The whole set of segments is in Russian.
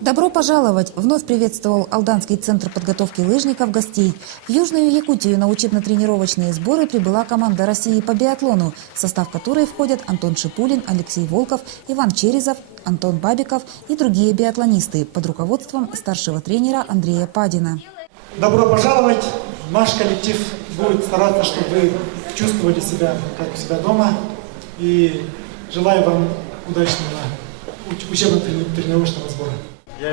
Добро пожаловать! Вновь приветствовал Алданский центр подготовки лыжников гостей. В Южную Якутию на учебно-тренировочные сборы прибыла команда России по биатлону, в состав которой входят Антон Шипулин, Алексей Волков, Иван Черезов, Антон Бабиков и другие биатлонисты под руководством старшего тренера Андрея Падина. Добро пожаловать! Наш коллектив будет стараться, чтобы вы чувствовали себя как у себя дома. И желаю вам удачного учебно-тренировочного сбора.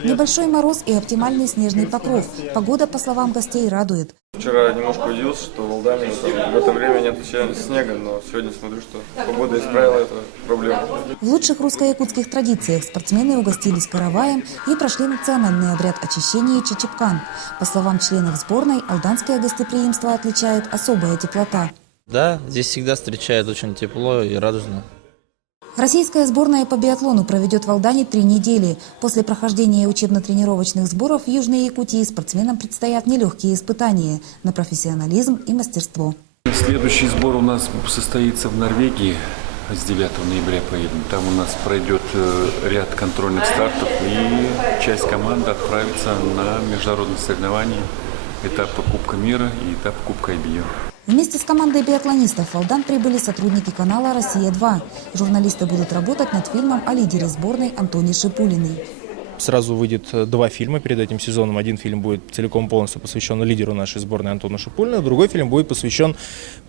Небольшой мороз и оптимальный снежный покров. Погода, по словам гостей, радует. Вчера немножко удивился, что в Алдане в это время нет снега, но сегодня смотрю, что погода исправила эту проблему. В лучших русско-якутских традициях спортсмены угостились караваем и прошли национальный обряд очищения чичипкан. По словам членов сборной, алданское гостеприимство отличает особая теплота. Да, здесь всегда встречают очень тепло и радужно. Российская сборная по биатлону проведет в Алдане 3 недели. После прохождения учебно-тренировочных сборов в Южной Якутии спортсменам предстоят нелегкие испытания на профессионализм и мастерство. Следующий сбор у нас состоится в Норвегии. С 9 ноября поедем. Там у нас пройдет ряд контрольных стартов, и часть команды отправится на международные соревнования. Этап Кубка мира и этап Кубка IBU. Вместе с командой биатлонистов в Алдан прибыли сотрудники канала «Россия-2». Журналисты будут работать над фильмом о лидере сборной Антоне Шипулиной. Сразу выйдет 2 фильма перед этим сезоном. Один фильм будет целиком полностью посвящен лидеру нашей сборной Антону Шипулину. Другой фильм будет посвящен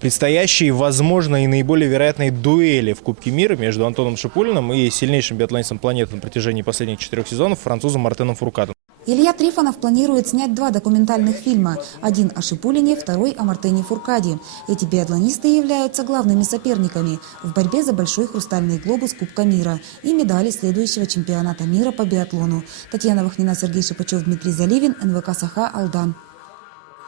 предстоящей, возможно, и наиболее вероятной дуэли в Кубке мира между Антоном Шипулиным и сильнейшим биатлонистом планеты на протяжении последних 4 сезонов французом Мартеном Фуркадом. Илья Трифонов планирует снять 2 документальных фильма. Один о Шипулине, второй о Мартене Фуркаде. Эти биатлонисты являются главными соперниками в борьбе за большой хрустальный глобус Кубка мира и медали следующего чемпионата мира по биатлону. Татьяна Вахнина, Сергей Шипачев, Дмитрий Заливин, НВК «Саха», Алдан.